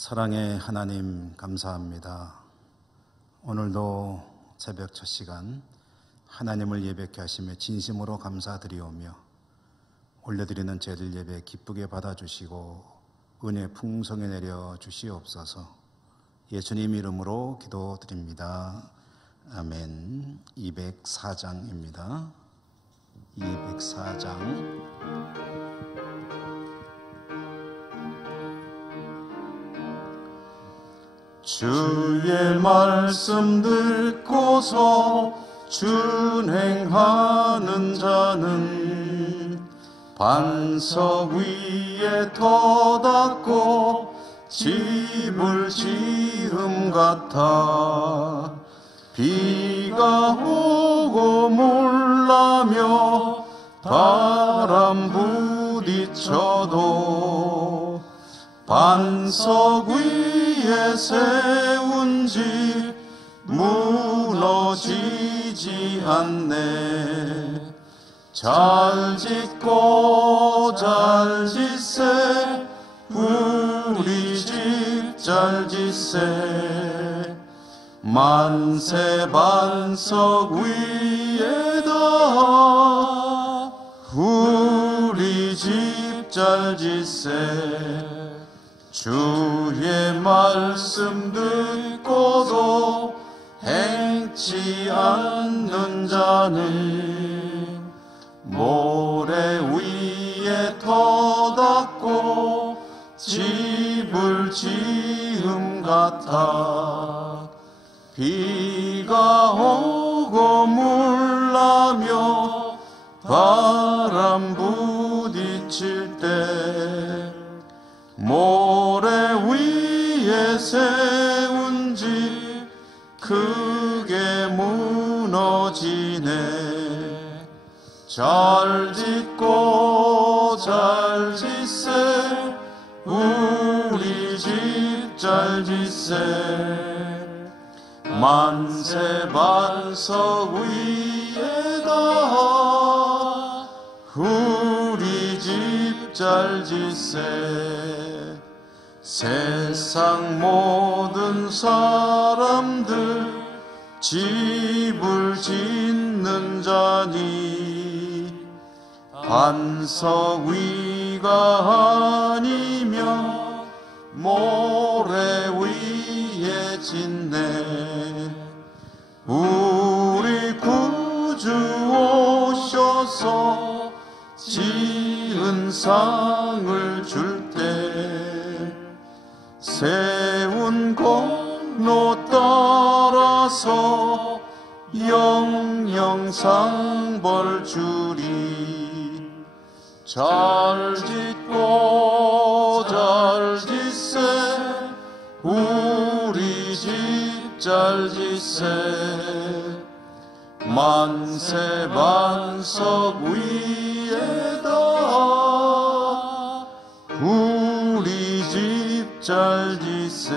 사랑의 하나님 감사합니다. 오늘도 새벽 첫 시간 하나님을 예배케 하시며 진심으로 감사드리오며 올려드리는 제들 예배 기쁘게 받아주시고 은혜 풍성히 내려 주시옵소서. 예수님 이름으로 기도드립니다. 아멘. 204장입니다. 204장. 주의 말씀 듣고서 준행하는 자는 반석 위에 터닫고 집을 지음 같아. 비가 오고 몰라며 바람 부딪혀도 반석 위에 세운 집 무너지지 않네. 잘 짓고 잘 짓세 우리 집 잘 짓세. 만세 반석 위에다 우리 집 잘 짓세. 주의 말씀 듣고도 행치 않는 자는 모래 위에 터닫고 집을 지음 같아. 비가 오고 물나며 바람 부딪힐 때 모래 위에 세운 집 크게 무너지네. 잘 짓고 잘 짓세 우리 집 잘 짓세. 만세 반석 위에다 우리 집 잘 짓세. 세상 모든 사람들 집을 짓는 자니 반석 위가 아니면 모래 위에 짓네. 우리 구주 오셔서 지은 상을 줄 때 세운 공로 따라서 영영 상벌 주리. 잘 짓고 잘 짓세 우리 집 잘 짓세. 만세 반석 위에다 우리 집 잘 짓세.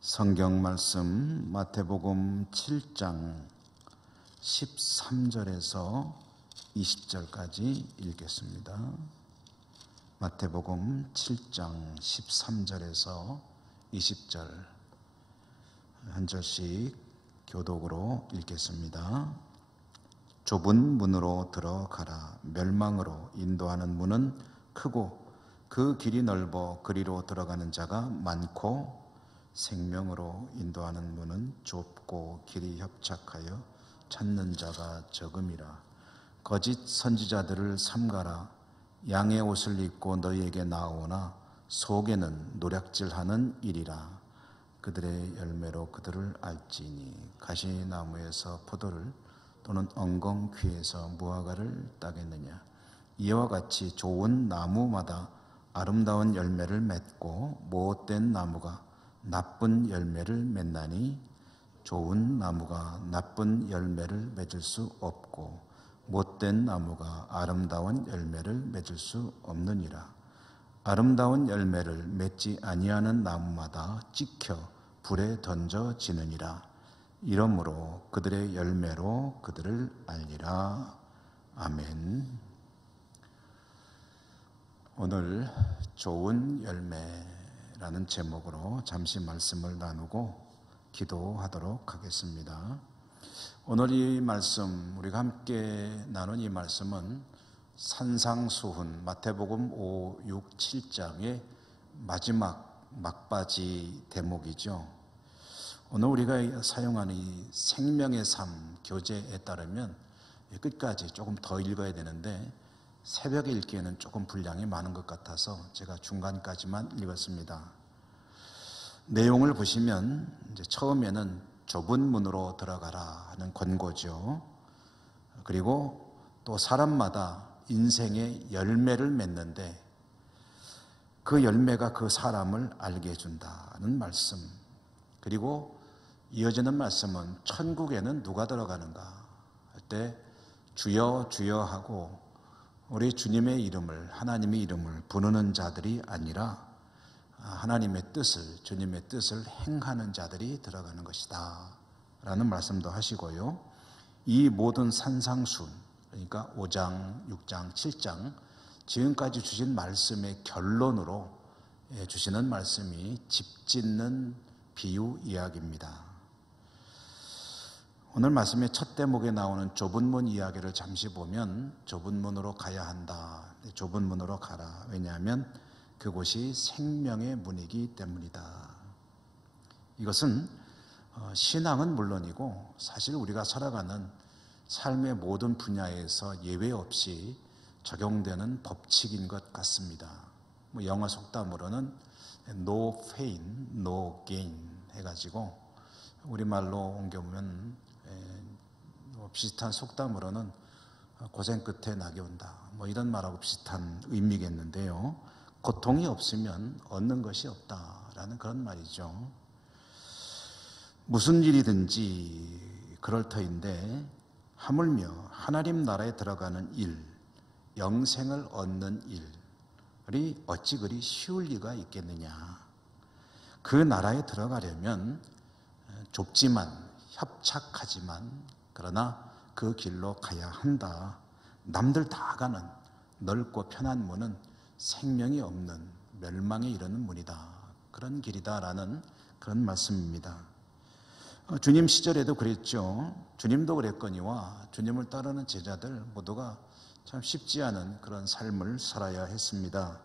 성경 말씀 마태복음 7장 13절에서 20절까지 읽겠습니다. 마태복음 7장 13절에서 20절 한 절씩 교독으로 읽겠습니다. 좁은 문으로 들어가라. 멸망으로 인도하는 문은 크고 그 길이 넓어 그리로 들어가는 자가 많고 생명으로 인도하는 문은 좁고 길이 협착하여 찾는 자가 적음이라. 거짓 선지자들을 삼가라. 양의 옷을 입고 너희에게 나오나 속에는 노략질하는 일이라. 그들의 열매로 그들을 알지니. 가시나무에서 포도를 또는 엉겅퀴에서 무화과를 따겠느냐. 이와 같이 좋은 나무마다 아름다운 열매를 맺고 못된 나무가 나쁜 열매를 맺나니 좋은 나무가 나쁜 열매를 맺을 수 없고 못된 나무가 아름다운 열매를 맺을 수 없느니라. 아름다운 열매를 맺지 아니하는 나무마다 찍혀 불에 던져지느니라. 이러므로 그들의 열매로 그들을 알리라. 아멘. 오늘 좋은 열매라는 제목으로 잠시 말씀을 나누고 기도하도록 하겠습니다. 오늘 이 말씀, 우리가 함께 나눈 이 말씀은 산상수훈 마태복음 5, 6, 7장의 마지막 막바지 대목이죠. 오늘 우리가 사용하는 이 생명의 삶 교재에 따르면 끝까지 조금 더 읽어야 되는데 새벽에 읽기에는 조금 분량이 많은 것 같아서 제가 중간까지만 읽었습니다. 내용을 보시면 이제 처음에는 좁은 문으로 들어가라 하는 권고죠. 그리고 또 사람마다 인생의 열매를 맺는데 그 열매가 그 사람을 알게 해준다는 말씀. 그리고 이어지는 말씀은 천국에는 누가 들어가는가 할 때 주여 주여 하고 우리 주님의 이름을, 하나님의 이름을 부르는 자들이 아니라 하나님의 뜻을, 주님의 뜻을 행하는 자들이 들어가는 것이다 라는 말씀도 하시고요. 이 모든 산상순, 그러니까 5장, 6장, 7장 지금까지 주신 말씀의 결론으로 주시는 말씀이 집 짓는 비유 이야기입니다. 오늘 말씀의 첫 대목에 나오는 좁은 문 이야기를 잠시 보면 좁은 문으로 가야 한다. 좁은 문으로 가라. 왜냐하면 그곳이 생명의 문이기 때문이다. 이것은 신앙은 물론이고 사실 우리가 살아가는 삶의 모든 분야에서 예외 없이 적용되는 법칙인 것 같습니다. 영어 속담으로는 no pain, no gain 해가지고 우리말로 옮겨보면 비슷한 속담으로는 고생 끝에 낙이 온다. 이런 말하고 비슷한 의미겠는데요. 고통이 없으면 얻는 것이 없다라는 그런 말이죠. 무슨 일이든지 그럴 터인데 하물며 하나님 나라에 들어가는 일, 영생을 얻는 일이 어찌 그리 쉬울 리가 있겠느냐. 그 나라에 들어가려면 좁지만 협착하지만 그러나 그 길로 가야 한다. 남들 다 가는 넓고 편한 문은 생명이 없는 멸망에 이르는 문이다. 그런 길이다라는 그런 말씀입니다. 주님 시절에도 그랬죠. 주님도 그랬거니와 주님을 따르는 제자들 모두가 참 쉽지 않은 그런 삶을 살아야 했습니다.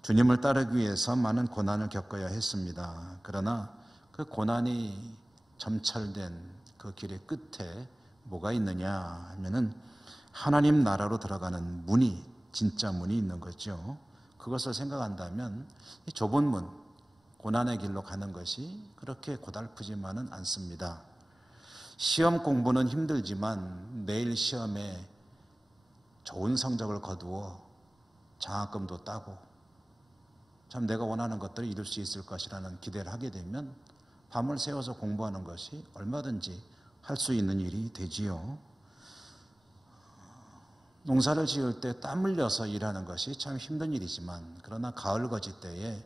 주님을 따르기 위해서 많은 고난을 겪어야 했습니다. 그러나 그 고난이 점철된 그 길의 끝에 뭐가 있느냐 하면은 하나님 나라로 들어가는 문이, 진짜 문이 있는 거죠. 그것을 생각한다면 이 좁은 문, 고난의 길로 가는 것이 그렇게 고달프지만은 않습니다. 시험 공부는 힘들지만 내일 시험에 좋은 성적을 거두어 장학금도 따고 참 내가 원하는 것들을 이룰 수 있을 것이라는 기대를 하게 되면 밤을 새워서 공부하는 것이 얼마든지 할 수 있는 일이 되지요. 농사를 지을 때 땀 흘려서 일하는 것이 참 힘든 일이지만 그러나 가을 거지 때에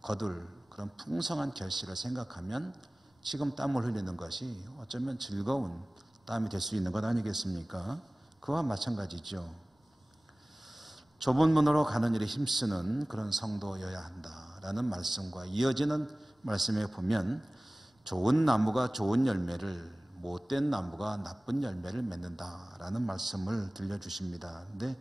거둘 그런 풍성한 결실을 생각하면 지금 땀을 흘리는 것이 어쩌면 즐거운 땀이 될 수 있는 것 아니겠습니까? 그와 마찬가지죠. 좁은 문으로 가는 일에 힘쓰는 그런 성도여야 한다라는 말씀과 이어지는 말씀에 보면 좋은 나무가 좋은 열매를, 못된 나무가 나쁜 열매를 맺는다라는 말씀을 들려주십니다. 그런데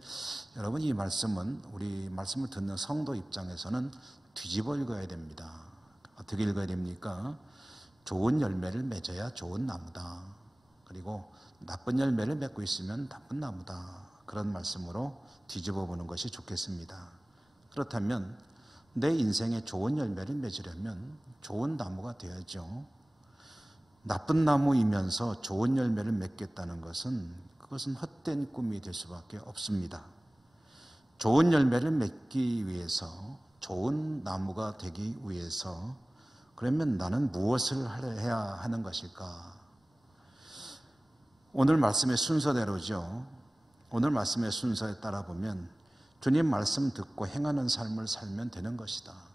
여러분 이 말씀은 우리 말씀을 듣는 성도 입장에서는 뒤집어 읽어야 됩니다. 어떻게 읽어야 됩니까? 좋은 열매를 맺어야 좋은 나무다. 그리고 나쁜 열매를 맺고 있으면 나쁜 나무다. 그런 말씀으로 뒤집어 보는 것이 좋겠습니다. 그렇다면 내 인생에 좋은 열매를 맺으려면 좋은 나무가 되어야죠. 나쁜 나무이면서 좋은 열매를 맺겠다는 것은 그것은 헛된 꿈이 될 수밖에 없습니다. 좋은 열매를 맺기 위해서, 좋은 나무가 되기 위해서 그러면 나는 무엇을 해야 하는 것일까? 오늘 말씀의 순서대로죠. 오늘 말씀의 순서에 따라 보면 주님 말씀 듣고 행하는 삶을 살면 되는 것이다.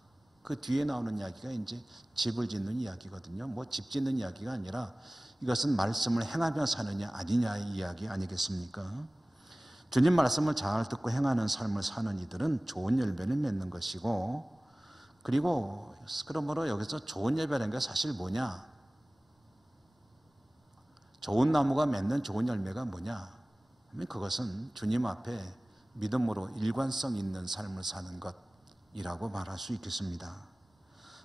그 뒤에 나오는 이야기가 이제 집을 짓는 이야기거든요. 집 짓는 이야기가 아니라 이것은 말씀을 행하며 사느냐 아니냐의 이야기 아니겠습니까? 주님 말씀을 잘 듣고 행하는 삶을 사는 이들은 좋은 열매를 맺는 것이고, 그리고 그러므로 여기서 좋은 열매라는 게 사실 뭐냐? 좋은 나무가 맺는 좋은 열매가 뭐냐? 그것은 주님 앞에 믿음으로 일관성 있는 삶을 사는 것이라고 말할 수 있겠습니다.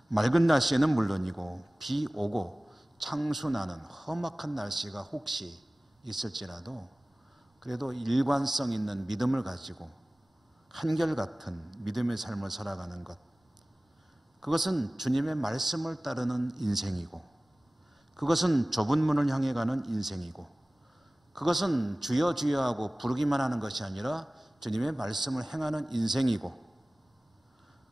맑은 날씨에는 물론이고 비 오고 창수나는 험악한 날씨가 혹시 있을지라도 그래도 일관성 있는 믿음을 가지고 한결같은 믿음의 삶을 살아가는 것, 그것은 주님의 말씀을 따르는 인생이고, 그것은 좁은 문을 향해 가는 인생이고, 그것은 주여 주여 하고 부르기만 하는 것이 아니라 주님의 말씀을 행하는 인생이고,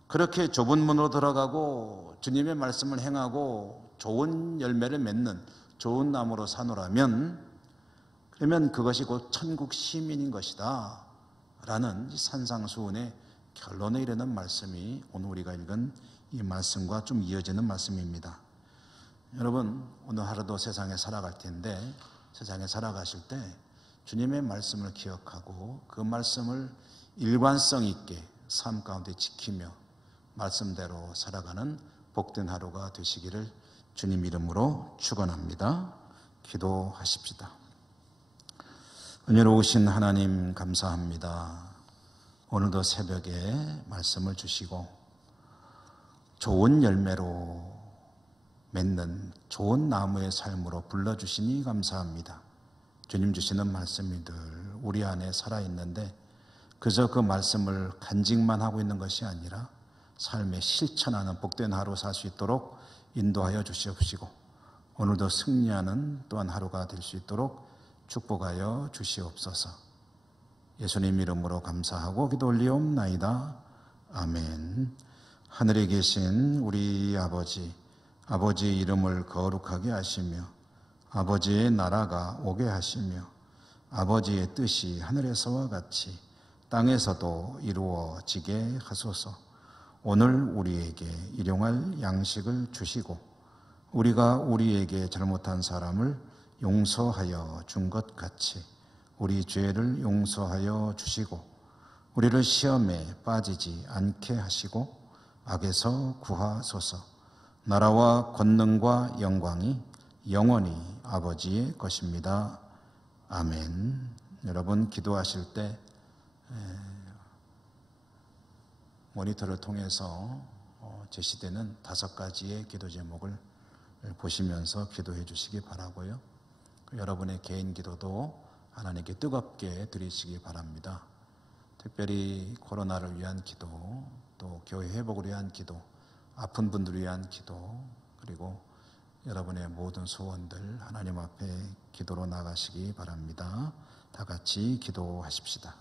그렇게 좁은 문으로 들어가고 주님의 말씀을 행하고 좋은 열매를 맺는 좋은 나무로 사노라면, 그러면 그것이 곧 천국 시민인 것이다 라는 산상수훈의 결론에 이르는 말씀이 오늘 우리가 읽은 이 말씀과 좀 이어지는 말씀입니다. 여러분, 오늘 하루도 세상에 살아갈 텐데, 세상에 살아가실 때 주님의 말씀을 기억하고 그 말씀을 일관성 있게 삶 가운데 지키며 말씀대로 살아가는 복된 하루가 되시기를 주님 이름으로 축원합니다. 기도하십시다. 은혜로우신 하나님 감사합니다. 오늘도 새벽에 말씀을 주시고 좋은 열매로 맺는 좋은 나무의 삶으로 불러주시니 감사합니다. 주님 주시는 말씀이 늘 우리 안에 살아있는데 그저 그 말씀을 간직만 하고 있는 것이 아니라 삶에 실천하는 복된 하루 살 수 있도록 인도하여 주시옵시고, 오늘도 승리하는 또한 하루가 될 수 있도록 축복하여 주시옵소서. 예수님 이름으로 감사하고 기도 올리옵나이다. 아멘. 하늘에 계신 우리 아버지, 아버지의 이름을 거룩하게 하시며 아버지의 나라가 오게 하시며 아버지의 뜻이 하늘에서와 같이 땅에서도 이루어지게 하소서. 오늘 우리에게 일용할 양식을 주시고 우리가 우리에게 잘못한 사람을 용서하여 준 것 같이 우리 죄를 용서하여 주시고 우리를 시험에 빠지지 않게 하시고 악에서 구하소서. 나라와 권능과 영광이 영원히 아버지의 것입니다. 아멘. 여러분 기도하실 때 모니터를 통해서 제시되는 5가지의 기도 제목을 보시면서 기도해 주시기 바라고요. 여러분의 개인 기도도 하나님께 뜨겁게 드리시기 바랍니다. 특별히 코로나를 위한 기도, 또 교회 회복을 위한 기도, 아픈 분들을 위한 기도, 그리고 여러분의 모든 소원들 하나님 앞에 기도로 나가시기 바랍니다. 다 같이 기도하십시다.